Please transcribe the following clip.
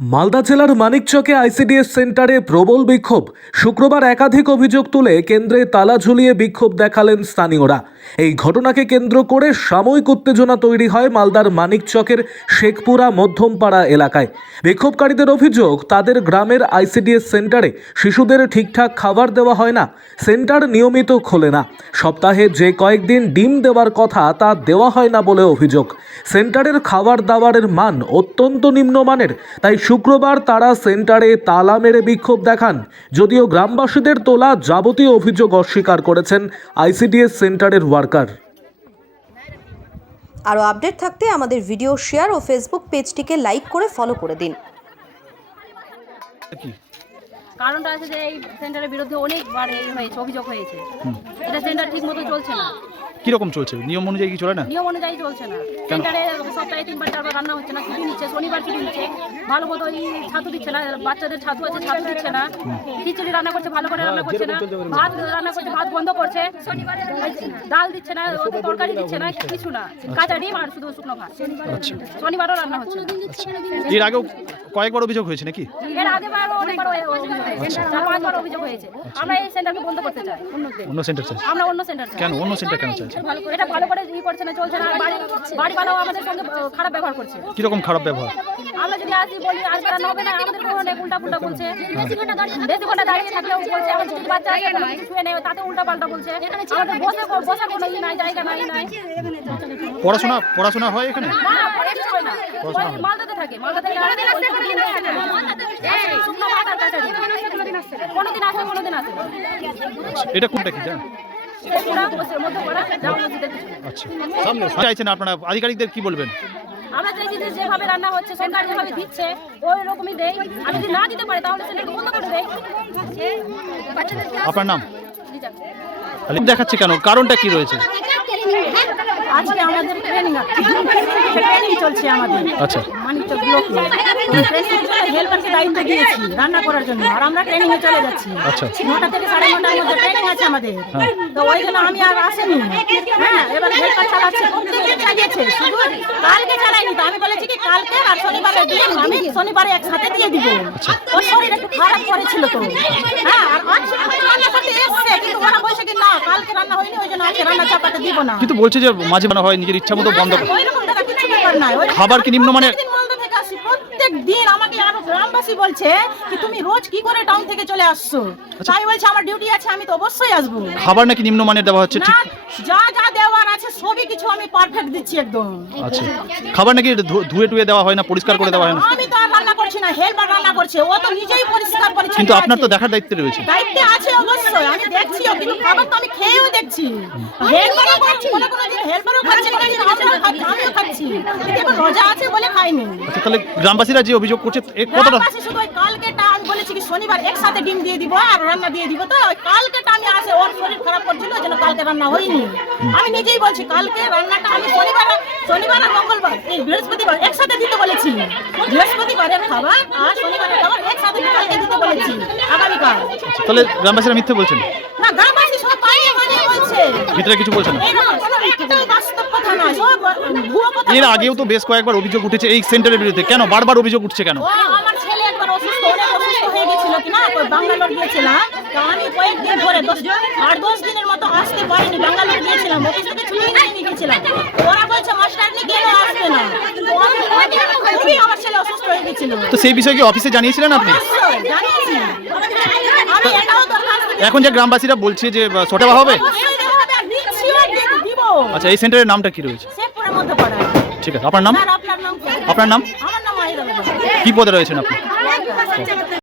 মালদা জেলার মানিকচকে আইসিডিএস সেন্টারে প্রবল বিক্ষোভ। শুক্রবার একাধিক অভিযোগ তুলে কেন্দ্রে তালা ঝুলিয়ে বিক্ষোভ দেখালেন স্থানীয়রা। এই ঘটনাকে কেন্দ্র করে সাময়িক উত্তেজনা তৈরি হয় মালদার মানিকচকের শেখপুরা মধ্যমপাড়া এলাকায়। বিক্ষোভকারীদের অভিযোগ, তাদের গ্রামের আইসিডিএস সেন্টারে শিশুদের ঠিকঠাক খাবার দেওয়া হয় না, সেন্টার নিয়মিত খোলে না। সপ্তাহে যে কয়েকদিন ডিম দেওয়ার কথা, তা দেওয়া হয় না বলে অভিযোগ। সেন্টারের খাবার দাবারের মান অত্যন্ত নিম্নমানের, তাই শুক্রবার তারা সেন্টারে তালা মেরে বিক্ষোভ দেখান যদিও গ্রামবাসীদের তোলা যাবতীয় অভিযোগ অস্বীকার করেছেন আইসিডিএস সেন্টারের ওয়ার্কার। আরও আপডেট থাকতে আমাদের ভিডিও শেয়ার ও ফেসবুক পেজটিকে লাইক করে ফলো করে দিন। কারণটা আছে যে এই সেন্টারের বিরুদ্ধে অনেকবার এই হয়েছে অভিযোগ হয়েছে। এটা সেন্টার ঠিক মতো চলছে না। কীরকম চলছে? নিয়ম অনুযায়ী কি চলে না? নিয়ম অনুযায়ী চলছে না। সেন্টারে সপ্তাহে তিনবার চারবার রান্না হচ্ছে না ছুটি নিচ্ছে শনিবার ছুটি নিচ্ছে। ভালো মতো ওই ছাতু দিচ্ছে না বাচ্চাদের ছাতু আছে ছাতু দিচ্ছে না। খিচুড়ি রান্না করছে ভালো করে রান্না করছে না। ভাত রান্না করছে ভাত বন্ধ করছে। ডাল দিচ্ছে না তরকারি দিচ্ছে না কিছু না। কাঁচা ডিম আর শুধু শুকনো ভাত। শনিবারও রান্না হচ্ছে এর আগেও কয়েকবার অভিযোগ হয়েছে নাকি? এর আগে অনেকবার অভিযোগ হয়েছে। পাঁচবার অভিযোগ হয়েছে। আমরা এই সেন্টারকে বন্ধ করতে চাই। অন্য সেন্টার চাইছে আমরা অন্য সেন্টার কেন? অন্য সেন্টার কেন চাইছে এটা ভালো করে ই করছে না চলছে না। বাড়ি বাড়িওয়ালাও আমাদের সঙ্গে খারাপ ব্যবহার করছে। কীরকম খারাপ ব্যবহার? আমরা যদি আসি বলি আজকে রান্না হবে না আমাদের অনেক উল্টা পুল্টা বলছে। বেশি ঘণ্টা দাঁড়িয়ে বেশি ঘণ্টা দাঁড়িয়ে থাকলেও বলছে আমার ছোট বাচ্চা আছে কোনো কিছু নেই তাতে উল্টা পাল্টা বলছে। আমাদের বসে বসার কোনো ই নাই জায়গা নাই নাই। পড়াশোনা পড়াশোনা হয় এখানে? মালদাতে থাকে মালদাতে। কোনোদিন আসে কোনোদিন আসে এটা কোনটা কি জানেন আচ্ছা। চাইছেন আপনারা আধিকারিকদের কি বলবেন? আমরা চাইছি যে যেভাবে রান্না হচ্ছে সরকার যেভাবে দিচ্ছে ওই রকমই দেয় আর যদি না দিতে পারে তাহলে সেটাকে বন্ধ করে দেয় আপনার নাম? দেখাচ্ছে কেন কারণটা কি রয়েছে? আজকে আমাদের ট্রেনিং আছে। ট্রেনিং চলছে আমাদের। আচ্ছা। মানিকচক ব্লকে হেল্পারকে দায়িত্ব দিয়েছি রান্না করার জন্য। আর আমরা ট্রেনিং এ চলে যাচ্ছি। আচ্ছা। নটা থেকে সাড়ে নটার মধ্যে ট্রেনিং আছে আমাদের। তো ওই জন্য আমি আর আসেনি। হ্যাঁ এবার হেল্পার চালাচ্ছে প্রত্যেকদিন চালিয়েছে? শুধু কালকে চালাইনি তো। আমি বলেছি কি কালকে আর শনিবারে দিন। আমি শনিবারে একসাথে দিয়ে দিব। ওর শরীর একটু খারাপ করেছিল তো হ্যাঁ আর আজকে রান্না করতে এসছে কিন্তু ওরা বলছে কি না কালকে রান্না হয়নি ওই জন্য আজকে রান্না চাপাতে দিব না। কিন্তু বলছে যে মাঝে মনে হয় নিজের ইচ্ছা মতো বন্ধ খাবার কি নিম্নমানের? প্রত্যেক দিন আমাকে গ্রামবাসী বলছে কি তুমি রোজ কি করে টাউন থেকে চলে আসছো? তাই বলছে আমার ডিউটি আছে আমি তো অবশ্যই আসব। খাবার নাকি নিম্নমানের দেওয়া হচ্ছে ঠিক? যা যা দেওয়ার আছে সবই কিছু আমি পারফেক্ট দিচ্ছি একদম। আচ্ছা। খাবার নাকি ধুয়ে টুয়ে দেওয়া হয় না পরিষ্কার করে দেওয়া হয় না? আমি তো আর রান্না করছি না হেল্পার রান্না করছে ও তো নিজেই পরিষ্কার কিন্তু আপনার তো দেখার দায়িত্ব রয়েছে। দায়িত্বে আছে অবশ্যই আমি দেখছিও কিন্তু খাবার তো আমি খেয়েও দেখছি। হেল্পারও খাচ্ছি কোনো কোনো দিন হেল্পারও খাচ্ছে কোনো দিন আমরাও খাচ্ছি আমিও খাচ্ছি। কিন্তু রোজা আছে বলে খাইনি। আচ্ছা তাহলে গ্রামবাসীরা যে অভিযোগ করছে কতটা শুধু ওই কালকেটা আমি বলেছি কি শনিবার একসাথে ডিম দিয়ে দিব আর রান্না দিয়ে দিব তো। কালকেটা আমি আসে ওর শরীর খারাপ করছিল ওই জন্য কালকে রান্না হয়নি। আমি নিজেই বলছি কালকে রান্নাটা আমি শনিবার শনিবার আর মঙ্গলবার এই বৃহস্পতিবার একসাথে দিতে বলেছি। বৃহস্পতিবারের খাবার আর শনিবারের খাবার একসাথে কালকে দিতে বলেছি আগামীকাল। তাহলে গ্রামবাসীরা মিথ্যে বলছেন? না গ্রামবাসী সব বাইরে বানিয়ে বলছে। ভিতরে কিছু বলছেন? না এর আগেও তো বেশ কয়েকবার অভিযোগ উঠেছে এই সেন্টারের বিরুদ্ধে। কেন? বারবার অভিযোগ উঠছে কেন? আমার ছেলে একবার অসুস্থ অনেক অসুস্থ হয়ে গেছিল কিনা তো গিয়েছিলাম। তো আমি কয়েকদিন ধরে দশ আট দশ দিনের মতো আসতে পারিনি ব্যাঙ্গালোর গিয়েছিলাম। অফিস থেকে ছুটি নিয়ে নিয়ে গেছিলাম ওরা বলছে মাস্টার নি কেন আসবে না? তো আমি খুবই আমার ছেলে অসুস্থ হয়ে গেছিল তো সেই বিষয়ে কি অফিসে জানিয়েছিলেন আপনি? জানিয়েছি। আমি এটাও দরখাস্ত এখন যে গ্রামবাসীরা বলছে যে সটেবা হবে? আচ্ছা এই সেন্টারের নামটা কি রয়েছে? ঠিক আছে আপনার নাম? আপনার নাম? আপনার নাম। কি পদে রয়েছেন আপনি? 어.